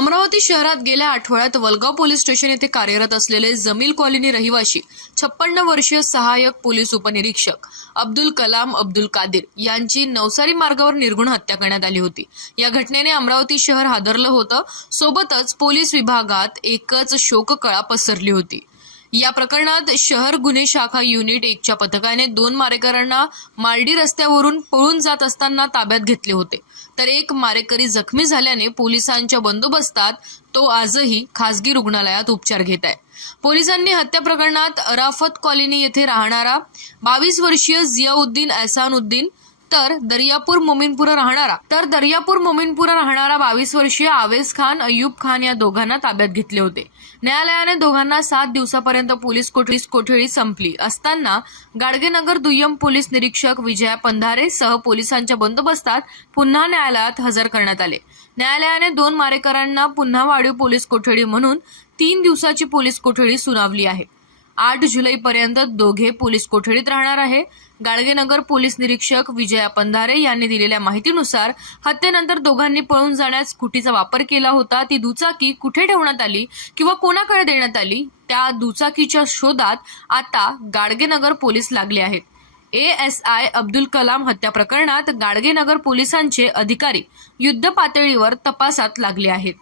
अमरावती शहरात गेल्या आठवड्यात वलगाव पोलीस स्टेशन येथे कार्यरत असलेले जमील कॉलनी रहिवाशी छप्पन्न वर्षीय सहाय्यक पोलीस उपनिरीक्षक अब्दुल कलाम अब्दुल कादिर यांची नवसारी मार्गावर निर्गुण हत्या करण्यात आली होती. या घटनेने अमरावती शहर हादरलं होतं. सोबतच पोलीस विभागात एकच शोककळा पसरली होती. या प्रकरणात शहर गुन्हे शाखा युनिट एकच्या पथकाने दोन मारेकरांना मालडी रस्त्यावरून पळून जात असताना ताब्यात घेतले होते. तर एक मारेकरी जखमी झाल्याने पोलिसांच्या बंदोबस्तात तो आजही खासगी रुग्णालयात उपचार घेत आहे. पोलिसांनी हत्या प्रकरणात अराफत कॉलनी येथे राहणारा बावीस वर्षीय जियाउद्दीन एहसानुद्दीन तर दर्यापूर मोमिनपुरा राहणारा तर दर्यापूर मोमिनपुरा राहणारा बावीस वर्षीय आवेज खान अय्यूब खान या दोघांना ताब्यात घेतले होते. न्यायालयाने दोघांना सात दिवसापर्यंत पोलीस कोठडी कोठडी संपली. असताना गाडगेनगर दुय्यम पोलीस निरीक्षक विजया पंधारे सह पोलिसांच्या बंदोबस्तात पुन्हा न्यायालयात हजर करण्यात आले. न्यायालयाने दोन मारेकरांना पुन्हा वाढीव पोलीस कोठडी म्हणून तीन दिवसाची पोलीस कोठडी सुनावली आहे. आठ जुलैपर्यंत दोघे पोलीस कोठडीत राहणार आहे. गाडगेनगर पोलीस निरीक्षक विजया पंधारे यांनी दिलेल्या माहितीनुसार हत्येनंतर दोघांनी पळून जाण्यास स्कूटीचा वापर केला होता ती दुचाकी कुठे ठेवण्यात आली किंवा कोणाकडे देण्यात आली त्या दुचाकीच्या शोधात आता गाडगेनगर पोलीस लागले आहेत. A S I Abdul Kalam हत्या प्रकरणात गाडगेनगर पोलिसांचे अधिकारी युद्ध पातळीवर तपासात लागले आहेत.